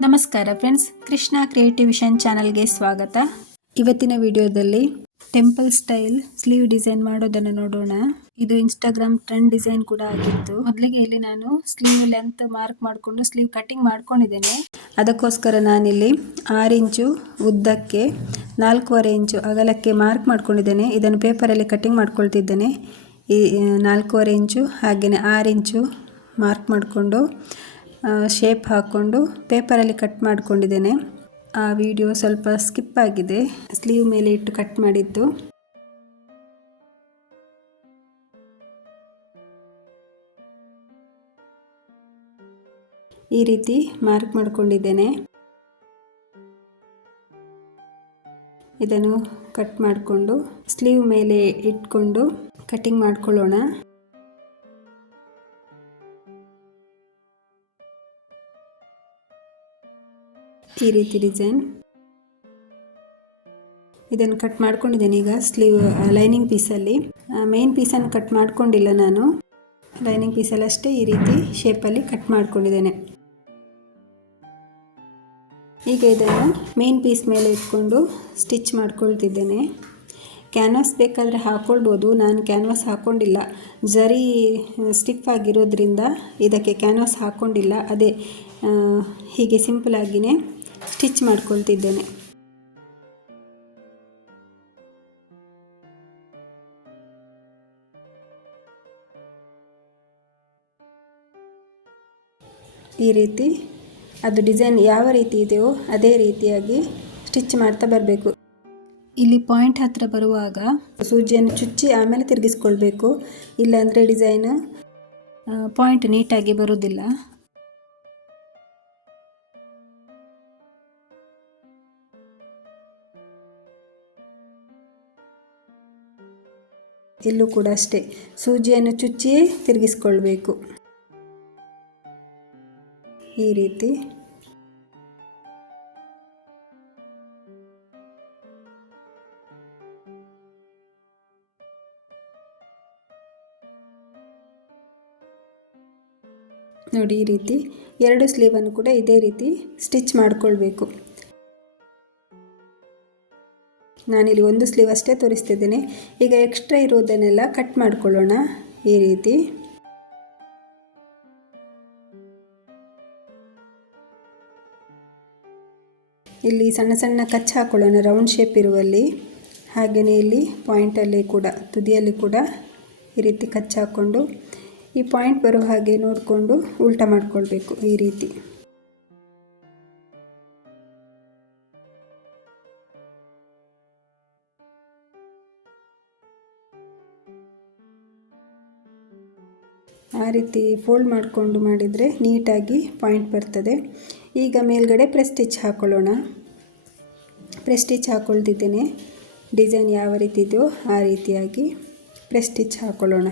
ನಮಸ್ಕಾರ friends, Krishna creative vision ಚಾನಲ್ಗೆ ಸ್ವಾಗತ. ಇವತ್ತಿನ ವಿಡಿಯೋದಲ್ಲಿ ಟೆಂಪಲ್ ಸ್ಟೈಲ್ ಸ್ಲೀವ್ ಡಿಸೈನ್ ಮಾಡೋದನ್ನು ನೋಡೋಣ. ಇದು ಇನ್ಸ್ಟಾಗ್ರಾಮ್ ಟ್ರೆಂಡ್ ಡಿಸೈನ್ ಕೂಡ ಆಗಿತ್ತು. ಮೊದಲಿಗೆ ಇಲ್ಲಿ ನಾನು ಸ್ಲೀವ್ ಲೆಂತ್ ಮಾರ್ಕ್ ಮಾಡಿಕೊಂಡು ಸ್ಲೀವ್ ಕಟಿಂಗ್ ಮಾಡ್ಕೊಂಡಿದ್ದೇನೆ. ಅದಕ್ಕೋಸ್ಕರ ನಾನಿಲ್ಲಿ 6 ಇಂಚು ಉದ್ದಕ್ಕೆ 4.25 ಇಂಚು ಅಗಲಕ್ಕೆ ಮಾರ್ಕ್ ಮಾಡ್ಕೊಂಡಿದ್ದೇನೆ. ಇದನ್ನು ಪೇಪರಲ್ಲಿ ಕಟಿಂಗ್ ಮಾಡ್ಕೊಳ್ತಿದ್ದೇನೆ. ಈ 4.25 ಇಂಚು ಹಾಗೆಯೇ 6 ಇಂಚು ಮಾರ್ಕ್ ಮಾಡಿಕೊಂಡು ಶೇಪ್ ಹಾಕ್ಕೊಂಡು ಪೇಪರಲ್ಲಿ ಕಟ್ ಮಾಡ್ಕೊಂಡಿದ್ದೇನೆ. ಆ ವಿಡಿಯೋ ಸ್ವಲ್ಪ ಸ್ಕಿಪ್ ಆಗಿದೆ, ಸ್ಲೀವ್ ಮೇಲೆ ಇಟ್ಟು ಕಟ್ ಮಾಡಿದ್ದು. ಈ ರೀತಿ ಮಾರ್ಕ್ ಮಾಡ್ಕೊಂಡಿದ್ದೇನೆ. ಇದನ್ನು ಕಟ್ ಮಾಡಿಕೊಂಡು ಸ್ಲೀವ್ ಮೇಲೆ ಇಟ್ಕೊಂಡು ಕಟಿಂಗ್ ಮಾಡ್ಕೊಳ್ಳೋಣ. ಈ ರೀತಿ ಡಿಸೈನ್ ಇದನ್ನು ಕಟ್ ಮಾಡ್ಕೊಂಡಿದ್ದೇನೆ. ಈಗ ಸ್ಲೀವ್ ಲೈನಿಂಗ್ ಪೀಸಲ್ಲಿ ಮೇನ್ ಪೀಸನ್ನು ಕಟ್ ಮಾಡ್ಕೊಂಡಿಲ್ಲ, ನಾನು ಲೈನಿಂಗ್ ಪೀಸಲ್ಲಿ ಅಷ್ಟೇ ಈ ರೀತಿ ಶೇಪಲ್ಲಿ ಕಟ್ ಮಾಡ್ಕೊಂಡಿದ್ದೇನೆ. ಈಗ ಇದನ್ನು ಮೇನ್ ಪೀಸ್ ಮೇಲೆ ಇಟ್ಕೊಂಡು ಸ್ಟಿಚ್ ಮಾಡ್ಕೊಳ್ತಿದ್ದೇನೆ. ಕ್ಯಾನ್ವಾಸ್ ಬೇಕಾದರೆ ಹಾಕ್ಕೊಳ್ಬೋದು, ನಾನು ಕ್ಯಾನ್ವಾಸ್ ಹಾಕ್ಕೊಂಡಿಲ್ಲ. ಜರಿ ಸ್ಟಿಫ್ ಆಗಿರೋದ್ರಿಂದ ಇದಕ್ಕೆ ಕ್ಯಾನ್ವಾಸ್ ಹಾಕ್ಕೊಂಡಿಲ್ಲ. ಅದೇ ಹೀಗೆ ಸಿಂಪಲ್ ಆಗಿಯೇ ಸ್ಟಿಚ್ ಮಾಡ್ಕೊಳ್ತಿದ್ದೇನೆ. ಈ ರೀತಿ ಅದು ಡಿಸೈನ್ ಯಾವ ರೀತಿ ಇದೆಯೋ ಅದೇ ರೀತಿಯಾಗಿ ಸ್ಟಿಚ್ ಮಾಡ್ತಾ ಬರಬೇಕು. ಇಲ್ಲಿ ಪಾಯಿಂಟ್ ಹತ್ರ ಬರುವಾಗ ಸೂಜಿಯನ್ನು ಚುಚ್ಚಿ ಆಮೇಲೆ ತಿರುಗಿಸ್ಕೊಳ್ಬೇಕು, ಇಲ್ಲಾಂದರೆ ಡಿಸೈನ್ ಪಾಯಿಂಟ್ ನೀಟಾಗಿ ಬರುವುದಿಲ್ಲ. ಇಲ್ಲೂ ಕೂಡ ಅಷ್ಟೇ, ಸೂಜಿಯನ್ನು ಚುಚ್ಚಿಯೇ ತಿರುಗಿಸ್ಕೊಳ್ಬೇಕು. ಈ ರೀತಿ ನೋಡಿ. ಈ ರೀತಿ ಎರಡು ಸ್ಲೀವನ್ನು ಕೂಡ ಇದೇ ರೀತಿ ಸ್ಟಿಚ್ ಮಾಡಿಕೊಳ್ಬೇಕು. ನಾನಿಲ್ಲಿ ಒಂದು ಸ್ಲೀವ್ ಅಷ್ಟೇ ತೋರಿಸ್ತಿದ್ದೇನೆ. ಈಗ ಎಕ್ಸ್ಟ್ರಾ ಇರೋದನ್ನೆಲ್ಲ ಕಟ್ ಮಾಡ್ಕೊಳ್ಳೋಣ. ಈ ರೀತಿ ಇಲ್ಲಿ ಸಣ್ಣ ಸಣ್ಣ ಕಚ್ ಹಾಕೊಳ್ಳೋಣ ರೌಂಡ್ ಶೇಪ್ ಇರುವಲ್ಲಿ. ಹಾಗೆಯೇ ಇಲ್ಲಿ ಪಾಯಿಂಟಲ್ಲಿ ಕೂಡ ತುದಿಯಲ್ಲಿ ಕೂಡ ಈ ರೀತಿ ಕಚ್ ಹಾಕ್ಕೊಂಡು ಈ ಪಾಯಿಂಟ್ ಬರೋ ಹಾಗೆ ನೋಡಿಕೊಂಡು ಉಲ್ಟಾ ಮಾಡಿಕೊಳ್ಬೇಕು. ಈ ರೀತಿ ಆ ರೀತಿ ಫೋಲ್ಡ್ ಮಾಡಿಕೊಂಡು ಮಾಡಿದರೆ ನೀಟಾಗಿ ಪಾಯಿಂಟ್ ಬರ್ತದೆ. ಈಗ ಮೇಲ್ಗಡೆ ಪ್ರೆಸ್ ಸ್ಟಿಚ್ ಹಾಕ್ಕೊಳ್ಳೋಣ. ಪ್ರೆಸ್ ಸ್ಟಿಚ್ ಹಾಕ್ಕೊಳ್ತಿದ್ದೇನೆ. ಡಿಸೈನ್ ಯಾವ ರೀತಿ ಇದೆಯೋ ಆ ರೀತಿಯಾಗಿ ಪ್ರೆಸ್ ಸ್ಟಿಚ್ ಹಾಕ್ಕೊಳ್ಳೋಣ.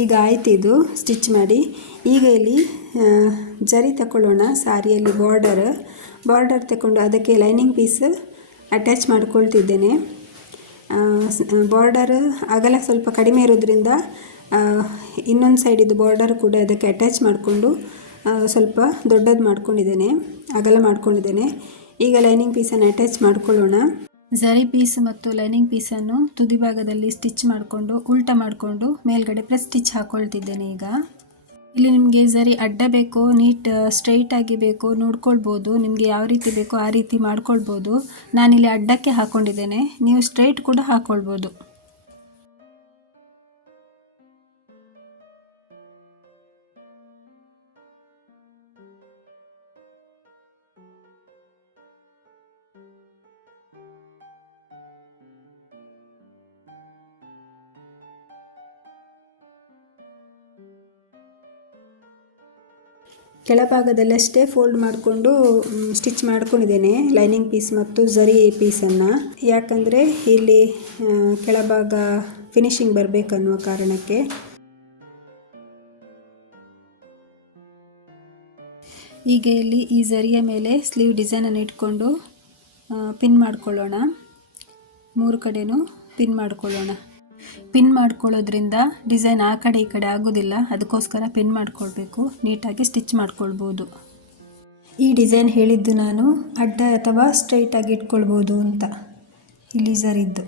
ಈಗ ಆಯ್ತು ಇದು ಸ್ಟಿಚ್ ಮಾಡಿ. ಈಗ ಇಲ್ಲಿ ಜರಿ ತಗೊಳ್ಳೋಣ. ಸಾರಿಯಲ್ಲಿ ಬಾರ್ಡರ್ ತಗೊಂಡು ಅದಕ್ಕೆ ಲೈನಿಂಗ್ ಪೀಸ್ ಅಟ್ಯಾಚ್ ಮಾಡ್ಕೊಳ್ತಿದ್ದೇನೆ. ಬಾರ್ಡರ್ ಅಗಲ ಸ್ವಲ್ಪ ಕಡಿಮೆ ಇರೋದ್ರಿಂದ ಇನ್ನೊಂದು ಸೈಡಿದ್ದು ಬಾರ್ಡರ್ ಕೂಡ ಅದಕ್ಕೆ ಅಟ್ಯಾಚ್ ಮಾಡಿಕೊಂಡು ಸ್ವಲ್ಪ ದೊಡ್ಡದು ಮಾಡ್ಕೊಂಡಿದ್ದೇನೆ, ಅಗಲ ಮಾಡ್ಕೊಂಡಿದ್ದೇನೆ. ಈಗ ಲೈನಿಂಗ್ ಪೀಸನ್ನು ಅಟ್ಯಾಚ್ ಮಾಡ್ಕೊಳ್ಳೋಣ. ಝರಿ ಪೀಸ್ ಮತ್ತು ಲೈನಿಂಗ್ ಪೀಸನ್ನು ತುದಿ ಭಾಗದಲ್ಲಿ ಸ್ಟಿಚ್ ಮಾಡಿಕೊಂಡು ಉಲ್ಟಾ ಮಾಡಿಕೊಂಡು ಮೇಲ್ಗಡೆ ಪ್ರೆಸ್ ಸ್ಟಿಚ್ ಹಾಕೊಳ್ತಿದ್ದೇನೆ. ಈಗ ಇಲ್ಲಿ ನಿಮಗೆ ಝರಿ ಅಡ್ಡ ಬೇಕೋ ನೀಟ್ ಸ್ಟ್ರೈಟ್ ಆಗಿ ಬೇಕೋ ನೋಡ್ಕೊಳ್ಬೋದು. ನಿಮಗೆ ಯಾವ ರೀತಿ ಬೇಕೋ ಆ ರೀತಿ ಮಾಡ್ಕೊಳ್ಬೋದು. ನಾನಿಲ್ಲಿ ಅಡ್ಡಕ್ಕೆ ಹಾಕ್ಕೊಂಡಿದ್ದೇನೆ, ನೀವು ಸ್ಟ್ರೈಟ್ ಕೂಡ ಹಾಕ್ಕೊಳ್ಬೋದು. ಕೆಳಭಾಗದಲ್ಲಷ್ಟೇ ಫೋಲ್ಡ್ ಮಾಡಿಕೊಂಡು ಸ್ಟಿಚ್ ಮಾಡ್ಕೊಂಡಿದ್ದೇನೆ ಲೈನಿಂಗ್ ಪೀಸ್ ಮತ್ತು ಝರಿ ಪೀಸನ್ನು. ಯಾಕಂದರೆ ಇಲ್ಲಿ ಕೆಳಭಾಗ ಫಿನಿಶಿಂಗ್ ಬರಬೇಕನ್ನುವ ಕಾರಣಕ್ಕೆ. ಈಗ ಇಲ್ಲಿ ಈ ಝರಿಯ ಮೇಲೆ ಸ್ಲೀವ್ ಡಿಸೈನನ್ನು ಇಟ್ಕೊಂಡು ಪಿನ್ ಮಾಡ್ಕೊಳ್ಳೋಣ. 3 ಕಡೆನೂ ಪಿನ್ ಮಾಡ್ಕೊಳ್ಳೋಣ. ಪಿನ್ ಮಾಡ್ಕೊಳ್ಳೋದ್ರಿಂದ ಡಿಸೈನ್ ಆ ಕಡೆ ಈ ಕಡೆ ಆಗೋದಿಲ್ಲ, ಅದಕ್ಕೋಸ್ಕರ ಪಿನ್ ಮಾಡ್ಕೊಳ್ಬೇಕು. ನೀಟಾಗಿ ಸ್ಟಿಚ್ ಮಾಡ್ಕೊಳ್ಬೋದು. ಈ ಡಿಸೈನ್ ಹೇಳಿದ್ದು ನಾನು ಅಡ್ಡ ಅಥವಾ ಸ್ಟ್ರೈಟಾಗಿ ಇಟ್ಕೊಳ್ಬೋದು ಅಂತ. ಇಲ್ಲಿ ಝರಿದ್ದು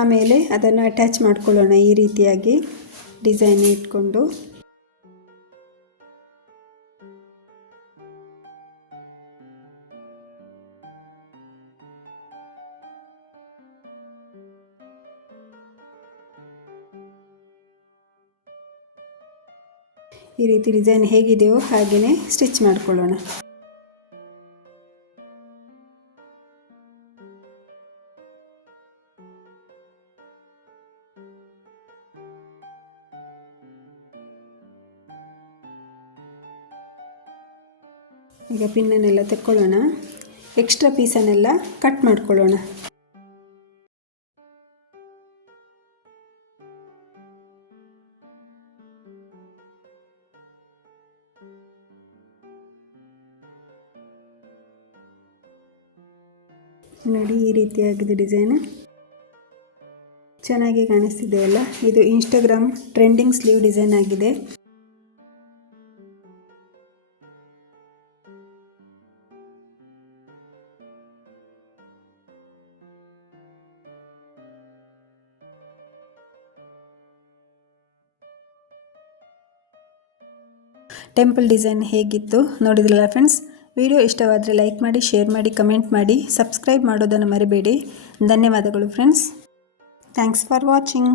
ಆಮೇಲೆ ಅದನ್ನು ಅಟ್ಯಾಚ್ ಮಾಡ್ಕೊಳ್ಳೋಣ. ಈ ರೀತಿಯಾಗಿ ಡಿಸೈನ್ ಇಟ್ಕೊಂಡು ಈ ರೀತಿ ಡಿಸೈನ್ ಹೇಗಿದೆಯೋ ಹಾಗೆಯೇ ಸ್ಟಿಚ್ ಮಾಡ್ಕೊಳ್ಳೋಣ. ಈಗ ಪಿನ್ನನ್ನೆಲ್ಲ ತೆಕ್ಕೊಳ್ಳೋಣ. ಎಕ್ಸ್ಟ್ರಾ ಪೀಸನ್ನೆಲ್ಲ ಕಟ್ ಮಾಡ್ಕೊಳ್ಳೋಣ. ನೋಡಿ, ಈ ರೀತಿಯಾಗಿದೆ ಡಿಸೈನ್. ಚೆನ್ನಾಗಿ ಕಾಣಿಸ್ತಿದೆ ಅಲ್ಲ. ಇದು ಇನ್ಸ್ಟಾಗ್ರಾಮ್ ಟ್ರೆಂಡಿಂಗ್ ಸ್ಲೀವ್ ಡಿಸೈನ್ ಆಗಿದೆ. ಟೆಂಪಲ್ ಡಿಸೈನ್ ಹೇಗಿತ್ತು ನೋಡಿದ್ರಲ್ಲ ಫ್ರೆಂಡ್ಸ್. ವಿಡಿಯೋ ಇಷ್ಟವಾದರೆ ಲೈಕ್ ಮಾಡಿ, ಶೇರ್ ಮಾಡಿ, ಕಮೆಂಟ್ ಮಾಡಿ, ಸಬ್ಸ್ಕ್ರೈಬ್ ಮಾಡೋದನ್ನು ಮರಿಬೇಡಿ. ಧನ್ಯವಾದಗಳು ಫ್ರೆಂಡ್ಸ್. Thanks for watching.